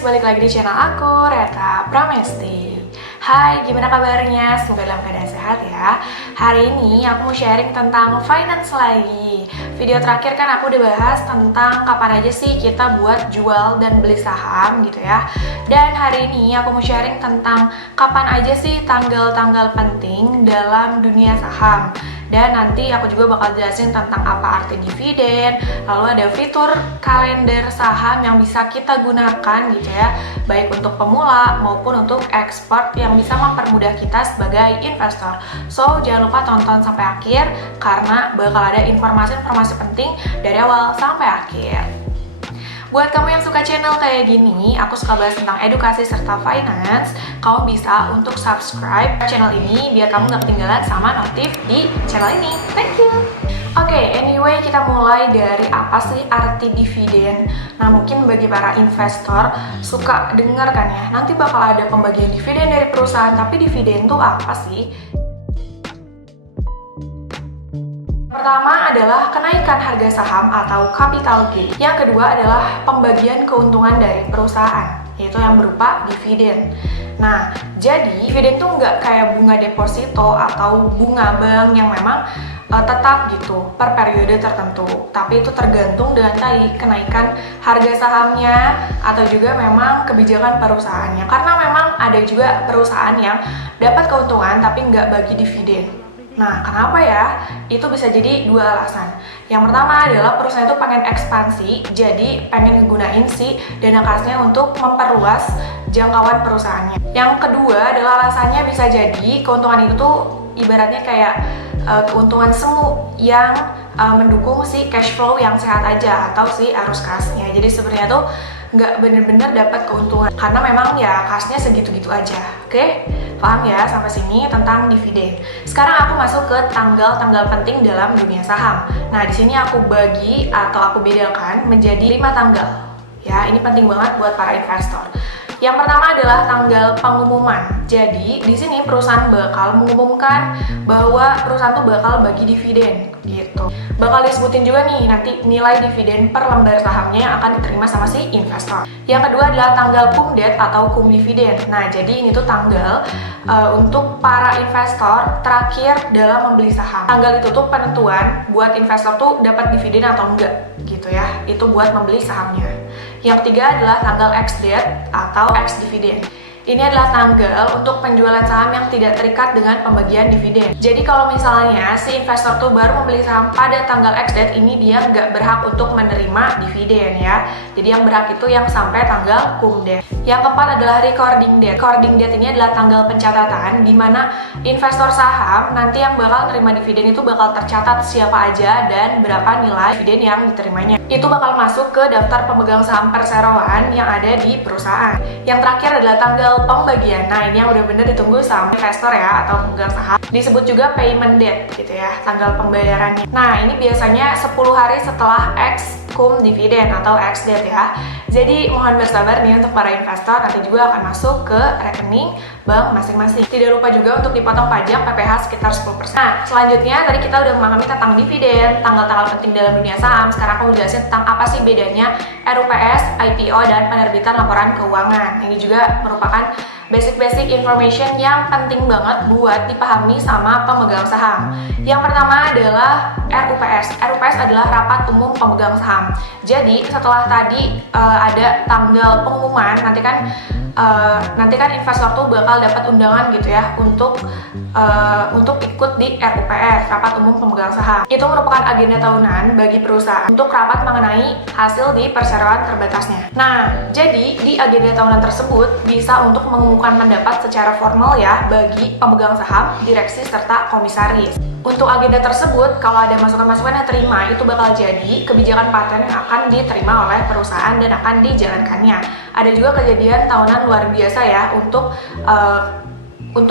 balik lagi di channel aku, Reta Pramesti. Hai, gimana kabarnya? Semoga dalam keadaan sehat ya. Hari ini aku mau sharing tentang finance lagi. Video terakhir kan aku udah bahas tentang kapan aja sih kita buat jual dan beli saham gitu ya. Dan hari ini aku mau sharing tentang kapan aja sih tanggal-tanggal penting dalam dunia saham. Dan nanti aku juga bakal jelasin tentang apa arti dividen, lalu ada fitur kalender saham yang bisa kita gunakan gitu ya, baik untuk pemula maupun untuk expert yang bisa mempermudah kita sebagai investor. So, jangan lupa tonton sampai akhir karena bakal ada informasi-informasi penting dari awal sampai akhir. Buat kamu yang suka channel kayak gini, aku suka bahas tentang edukasi serta finance, kamu bisa untuk subscribe channel ini biar kamu gak ketinggalan sama notif di channel ini. Thank you! Oke, anyway, kita mulai dari apa sih arti dividen. Nah, mungkin bagi para investor suka dengar kan ya, nanti bakal ada pembagian dividen dari perusahaan, tapi dividen tuh apa sih? Pertama adalah kenaikan harga saham atau capital gain. Yang kedua adalah pembagian keuntungan dari perusahaan, yaitu yang berupa dividen. Nah, jadi dividen tuh nggak kayak bunga deposito atau bunga bank yang memang tetap gitu per periode tertentu, tapi itu tergantung dengan tadi kenaikan harga sahamnya atau juga memang kebijakan perusahaannya. Karena memang ada juga perusahaan yang dapat keuntungan tapi nggak bagi dividen. Nah, kenapa ya? Itu bisa jadi dua alasan. Yang pertama adalah perusahaan itu pengen ekspansi, jadi pengen gunain si dana kasnya untuk memperluas jangkauan perusahaannya. Yang kedua adalah alasannya bisa jadi keuntungan itu tuh ibaratnya kayak keuntungan semu yang mendukung si cash flow yang sehat aja atau si arus kasnya. Jadi sebenarnya tuh nggak bener-bener dapat keuntungan karena memang ya kasnya segitu-gitu aja. Oke? Paham ya sampai sini tentang dividen. Sekarang aku masuk ke tanggal-tanggal penting dalam dunia saham. Nah, di sini aku bagi atau aku bedakan menjadi 5 tanggal. Ya, ini penting banget buat para investor. Yang pertama adalah tanggal pengumuman. Jadi, di sini perusahaan bakal mengumumkan bahwa perusahaan tuh bakal bagi dividen gitu. Bakal disebutin juga nih nanti nilai dividen per lembar sahamnya yang akan diterima sama si investor. Yang kedua adalah tanggal cum date atau cum dividen. Nah, jadi ini tuh tanggal untuk para investor terakhir dalam membeli saham. Tanggal itu tuh penentuan buat investor tuh dapat dividen atau enggak gitu ya. Itu buat membeli sahamnya. Yang ketiga adalah tanggal ex-date atau ex-dividen. Ini adalah tanggal untuk penjualan saham yang tidak terikat dengan pembagian dividen. Jadi kalau misalnya si investor tuh baru membeli saham pada tanggal ex-date, ini dia nggak berhak untuk menerima dividen ya. Jadi yang berhak itu yang sampai tanggal cum date. Yang keempat adalah recording date. Recording date ini adalah tanggal pencatatan di mana investor saham nanti yang bakal terima dividen itu bakal tercatat siapa aja dan berapa nilai dividen yang diterimanya. Itu bakal masuk ke daftar pemegang saham perseroan yang ada di perusahaan. Yang terakhir adalah tanggal pembagian. Nah, ini yang udah bener ditunggu sama investor ya atau pemegang saham. Disebut juga payment date gitu ya, tanggal pembayarannya. Nah, ini biasanya 10 hari setelah ex cum dividen atau ex date ya. Jadi mohon bersabar nih untuk para investor, nanti juga akan masuk ke rekening bank masing-masing. Tidak lupa juga untuk dipotong pajak PPh sekitar 10%. Nah, selanjutnya tadi kita udah memahami tentang dividen, tanggal-tanggal penting dalam dunia saham. Sekarang aku jelasin tentang apa sih bedanya RUPS, IPO, dan penerbitan laporan keuangan. Ini juga merupakan basic information yang penting banget buat dipahami sama pemegang saham. Yang pertama adalah RUPS. RUPS adalah rapat umum pemegang saham. Jadi setelah tadi ada tanggal pengumuman, nanti kan investor tuh bakal dapat undangan gitu ya untuk ikut di RUPS, rapat umum pemegang saham. Itu merupakan agenda tahunan bagi perusahaan untuk rapat mengenai hasil di perseroan terbatasnya. Nah, jadi di agenda tahunan tersebut bisa untuk mengumumkan pendapat secara formal ya bagi pemegang saham, direksi serta komisaris. Untuk agenda tersebut, kalau ada masukan-masukan yang terima, itu bakal jadi kebijakan paten yang akan diterima oleh perusahaan dan akan dijalankannya. Ada juga kejadian tahunan luar biasa ya untuk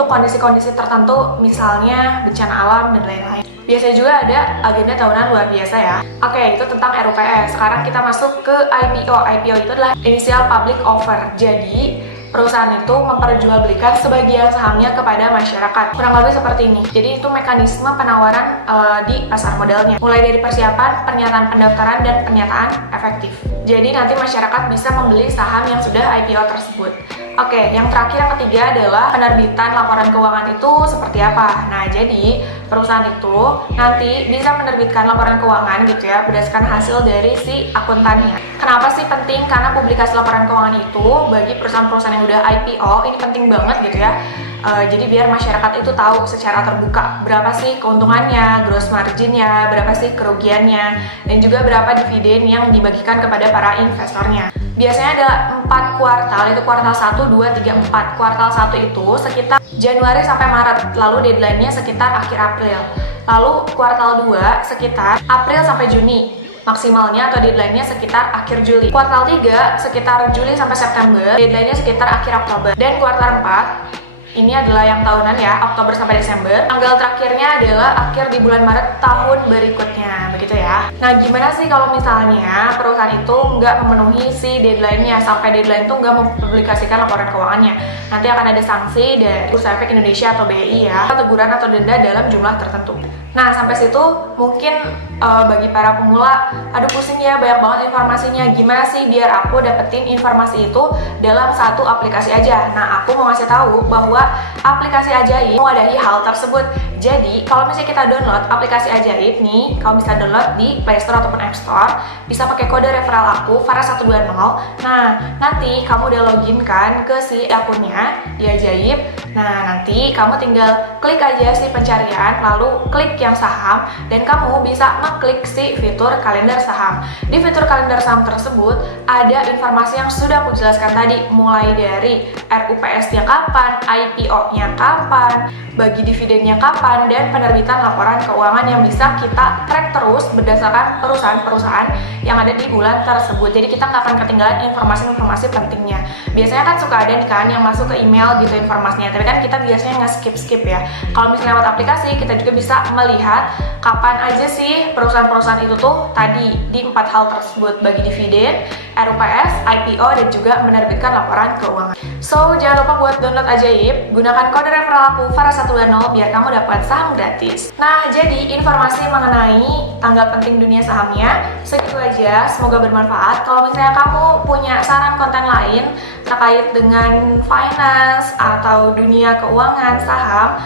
kondisi-kondisi tertentu, misalnya bencana alam dan lain-lain. Biasanya juga ada agenda tahunan luar biasa ya. Oke, itu tentang RUPS. Sekarang kita masuk ke IPO. IPO itu adalah Initial Public Offer. Jadi perusahaan itu memperjualbelikan sebagian sahamnya kepada masyarakat. Kurang lebih seperti ini. Jadi itu mekanisme penawaran di pasar modalnya. Mulai dari persiapan, pernyataan pendaftaran, dan pernyataan efektif. Jadi nanti masyarakat bisa membeli saham yang sudah IPO tersebut. Oke, yang terakhir, yang ketiga adalah penerbitan laporan keuangan itu seperti apa. Nah, jadi perusahaan itu nanti bisa menerbitkan laporan keuangan gitu ya, berdasarkan hasil dari si akuntannya. Kenapa sih penting? Karena publikasi laporan keuangan itu bagi perusahaan-perusahaan yang udah IPO ini penting banget gitu ya. Jadi biar masyarakat itu tahu secara terbuka berapa sih keuntungannya, gross marginnya, berapa sih kerugiannya, dan juga berapa dividen yang dibagikan kepada para investornya. Biasanya ada 4 kuartal, itu kuartal 1, 2, 3, 4. Kuartal 1 itu sekitar Januari sampai Maret, lalu deadline-nya sekitar akhir April. Lalu kuartal 2 sekitar April sampai Juni, maksimalnya atau deadline-nya sekitar akhir Juli. Kuartal 3 sekitar Juli sampai September, deadline-nya sekitar akhir Oktober. Dan kuartal 4 ini adalah yang tahunan ya, Oktober sampai Desember. Tanggal terakhirnya adalah akhir di bulan Maret tahun berikutnya, begitu ya. Nah, gimana sih kalau misalnya perusahaan itu nggak memenuhi si deadline-nya, sampai deadline itu nggak mempublikasikan laporan keuangannya? Nanti akan ada sanksi dari Bursa Efek Indonesia atau BI ya, teguran atau denda dalam jumlah tertentu. Nah, sampai situ mungkin bagi para pemula, aduh pusing ya, banyak banget informasinya. Gimana sih biar aku dapetin informasi itu dalam satu aplikasi aja? Nah, aku mau ngasih tahu bahwa aplikasi Ajaib mewadahi hal tersebut. Jadi, kalau misalnya kita download aplikasi Ajaib nih, kamu bisa download di Play Store ataupun App Store, bisa pakai kode referral aku, Farah120. Nah, nanti kamu udah login kan ke si akunnya di Ajaib. Nah, nanti kamu tinggal klik aja si pencarian, lalu klik yang saham, dan kamu bisa ngeklik si fitur kalender saham. Di fitur kalender saham tersebut, ada informasi yang sudah aku jelaskan tadi, mulai dari RUPS-nya kapan, IPO-nya kapan, bagi dividennya kapan, dan penerbitan laporan keuangan yang bisa kita track terus berdasarkan perusahaan-perusahaan yang ada di bulan tersebut. Jadi kita nggak akan ketinggalan informasi-informasi pentingnya. Biasanya kan suka ada kan yang masuk ke email gitu informasinya, tapi kan kita biasanya nge-skip ya. Kalau misalnya lewat aplikasi, kita juga bisa melihat kapan aja sih perusahaan-perusahaan itu tuh tadi di 4 hal tersebut, bagi dividen, RUPS, IPO, dan juga menerbitkan laporan keuangan. So, jangan lupa buat download Ajaib, gunakan kode referral aku Farah120 biar kamu dapat saham gratis. Nah, jadi informasi mengenai tanggal penting dunia sahamnya segitu aja, semoga bermanfaat. Kalau misalnya kamu punya saran konten lain terkait dengan finance atau dunia keuangan saham,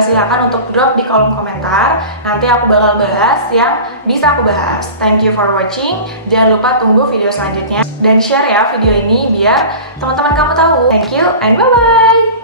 silakan untuk drop di kolom komentar. Nanti aku bakal bahas yang bisa aku bahas. Thank you for watching. Jangan lupa tunggu video selanjutnya dan share ya video ini biar teman-teman kamu tahu. Thank you and bye-bye.